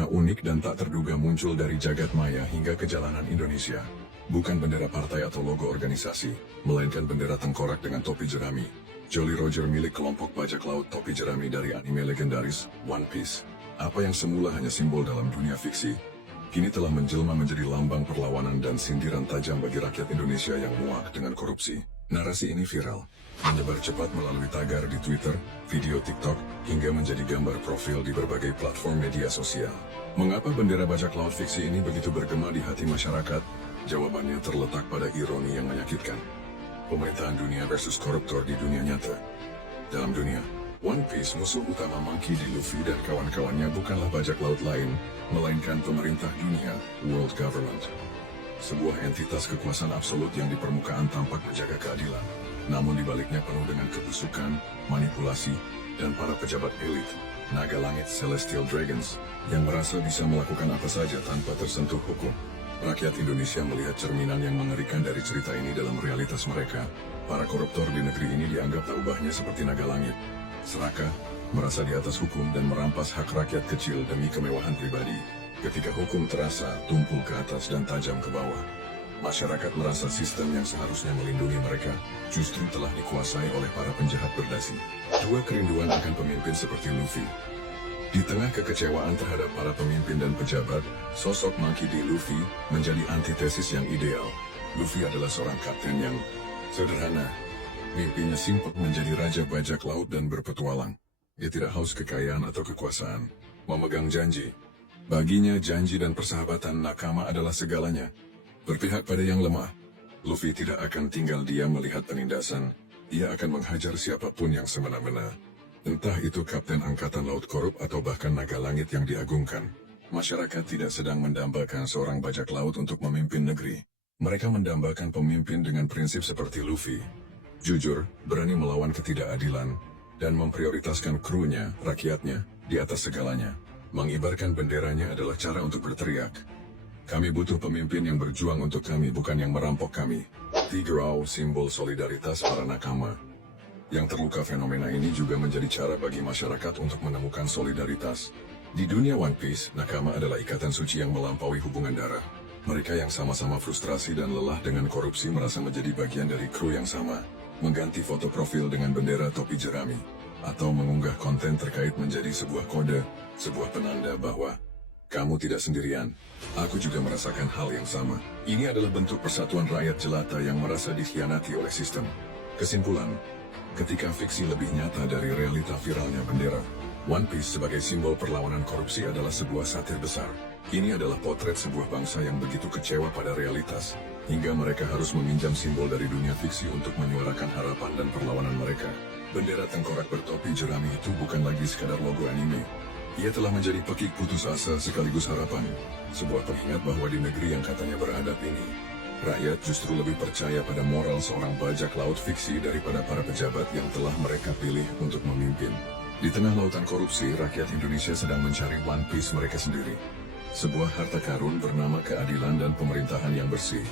warna unik dan tak terduga muncul dari jagat maya hingga ke jalanan Indonesia. Bukan bendera partai atau logo organisasi, melainkan bendera tengkorak dengan topi jerami. Jolly Roger milik kelompok bajak laut topi jerami dari anime legendaris One Piece. Apa yang semula hanya simbol dalam dunia fiksi, kini telah menjelma menjadi lambang perlawanan dan sindiran tajam bagi rakyat Indonesia yang muak dengan korupsi. Narasi ini viral, menyebar cepat melalui tagar di Twitter, video TikTok, hingga menjadi gambar profil di berbagai platform media sosial. Mengapa bendera bajak laut fiksi ini begitu bergema di hati masyarakat? Jawabannya terletak pada ironi yang menyakitkan. Pemerintahan dunia versus koruptor di dunia nyata. Dalam dunia One Piece, musuh utama Monkey D. Luffy dan kawan-kawannya bukanlah bajak laut lain, melainkan pemerintah dunia, World Government. Sebuah entitas kekuasaan absolut yang di permukaan tampak menjaga keadilan, namun di baliknya penuh dengan kebusukan, manipulasi, dan para pejabat elit, naga langit Celestial Dragons, yang merasa bisa melakukan apa saja tanpa tersentuh hukum. Rakyat Indonesia melihat cerminan yang mengerikan dari cerita ini dalam realitas mereka. Para koruptor di negeri ini dianggap tak ubahnya seperti naga langit, serakah, merasa di atas hukum dan merampas hak rakyat kecil demi kemewahan pribadi. Ketika hukum terasa tumpul ke atas dan tajam ke bawah, masyarakat merasa sistem yang seharusnya melindungi mereka justru telah dikuasai oleh para penjahat berdasi. Dua kerinduan akan pemimpin seperti Luffy. Di tengah kekecewaan terhadap para pemimpin dan pejabat, sosok Monkey D. Luffy menjadi antitesis yang ideal. Luffy adalah seorang kapten yang sederhana. Mimpinya simpel menjadi raja bajak laut dan berpetualang. Dia tidak haus kekayaan atau kekuasaan, memegang janji. Baginya janji dan persahabatan nakama adalah segalanya. Berpihak pada yang lemah, Luffy tidak akan tinggal diam melihat penindasan. Dia akan menghajar siapapun yang semena-mena. Entah itu kapten angkatan laut korup atau bahkan naga langit yang diagungkan. Masyarakat tidak sedang mendambakan seorang bajak laut untuk memimpin negeri. Mereka mendambakan pemimpin dengan prinsip seperti Luffy. Jujur, berani melawan ketidakadilan, dan memprioritaskan krunya, rakyatnya, di atas segalanya. Mengibarkan benderanya adalah cara untuk berteriak. Kami butuh pemimpin yang berjuang untuk kami, bukan yang merampok kami. Tigrao, simbol solidaritas para nakama. Yang terluka fenomena ini juga menjadi cara bagi masyarakat untuk menemukan solidaritas. Di dunia One Piece, nakama adalah ikatan suci yang melampaui hubungan darah. Mereka yang sama-sama frustrasi dan lelah dengan korupsi merasa menjadi bagian dari kru yang sama, mengganti foto profil dengan bendera topi jerami, atau mengunggah konten terkait menjadi sebuah kode, sebuah penanda bahwa kamu tidak sendirian. Aku juga merasakan hal yang sama. Ini adalah bentuk persatuan rakyat jelata yang merasa dikhianati oleh sistem. Kesimpulan, ketika fiksi lebih nyata dari realita viralnya bendera, One Piece sebagai simbol perlawanan korupsi adalah sebuah satir besar. Ini adalah potret sebuah bangsa yang begitu kecewa pada realitas, hingga mereka harus meminjam simbol dari dunia fiksi untuk menyuarakan harapan dan perlawanan mereka. Bendera tengkorak bertopi jerami itu bukan lagi sekadar logo anime. Ia telah menjadi pekik putus asa sekaligus harapan. Sebuah pengingat bahwa di negeri yang katanya beradab ini, rakyat justru lebih percaya pada moral seorang bajak laut fiksi daripada para pejabat yang telah mereka pilih untuk memimpin. Di tengah lautan korupsi, rakyat Indonesia sedang mencari One Piece mereka sendiri. Sebuah harta karun bernama keadilan dan pemerintahan yang bersih.